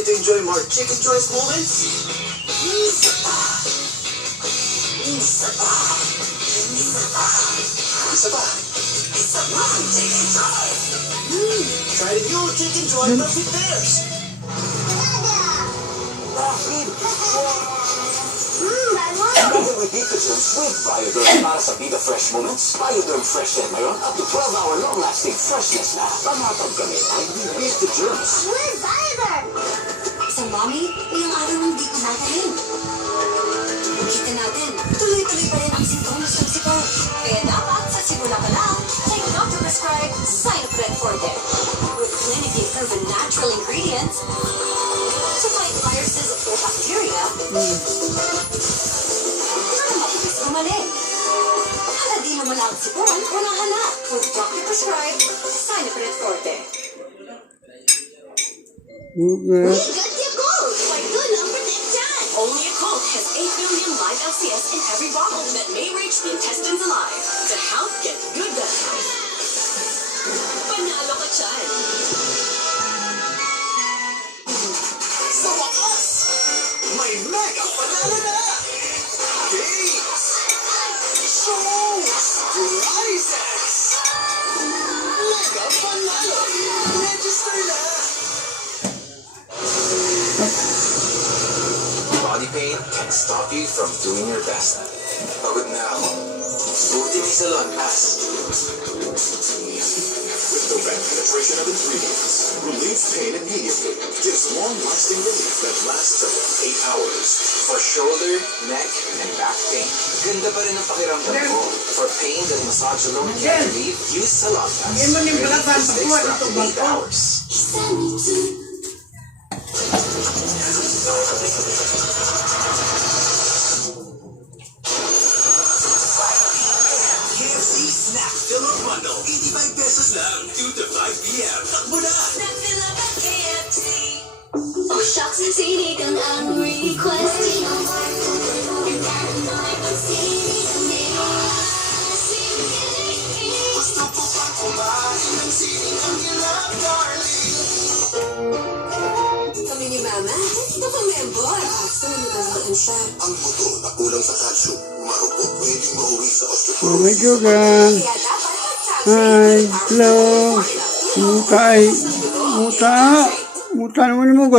Ready to enjoy more Chicken Choice moments? Try the new Chicken Joy Perfect Pairs. Nothing with detergents with Bioderm para sa Vida Fresh Moments. Bioderm Fresh Air mayroon up to 12-hour long-lasting freshness na pamatag kami ay beat the germs. With Bioderm! Sa mommy, ilang araw hindi kumakain. Kita natin, tuloy-tuloy pa rin ang sintomas ng sipon. Kaya dapat sa simula pa lang, take doctor-prescribed Cyanoprel Forte. With clinically proven natural ingredients to fight viruses or bacteria, para mabilis gumaling. Para di mamala ang sipon, unahan na with doctor-prescribed Cyanoprel Forte. Okay. We got your gold! Why good ang protection? Only a Colt has 8 billion live LCS in every bottle that may reach the intestines alive to help get good gut health. Panalo ka dyan! Sa wakas, may mega panalo na! Games! Shows! Prizes! Mega panalo! Register na! Body pain can stop you from doing your best. Pagod na ako. Buti may Salon Pass. With direct penetration of ingredients, relieves pain immediately, gives long-lasting relief that lasts up to 8 hours. For shoulder, neck, and back pain. Ganda pa rin ang pakiramdam mo. For pain that massage alone can't relieve, use Salon Pass. Relief that stays for up to 8 hours. KFC Snack Filler Bundle. 85 pesos lang. 2 to 5 p.m. Takbo na! Oh shucks, sinigang ang request. Gusto ko pa kumain ng sinigang nila, darling. Kami ni Mama, nakamembor. Sumunod siya. Ang buto na kulang sa calcium, marupok pwedeng mauwi sa Oh osteoporosis. my God. Kaya dapat Hi. Hello. Muta ay. Muta. Muta naman mo.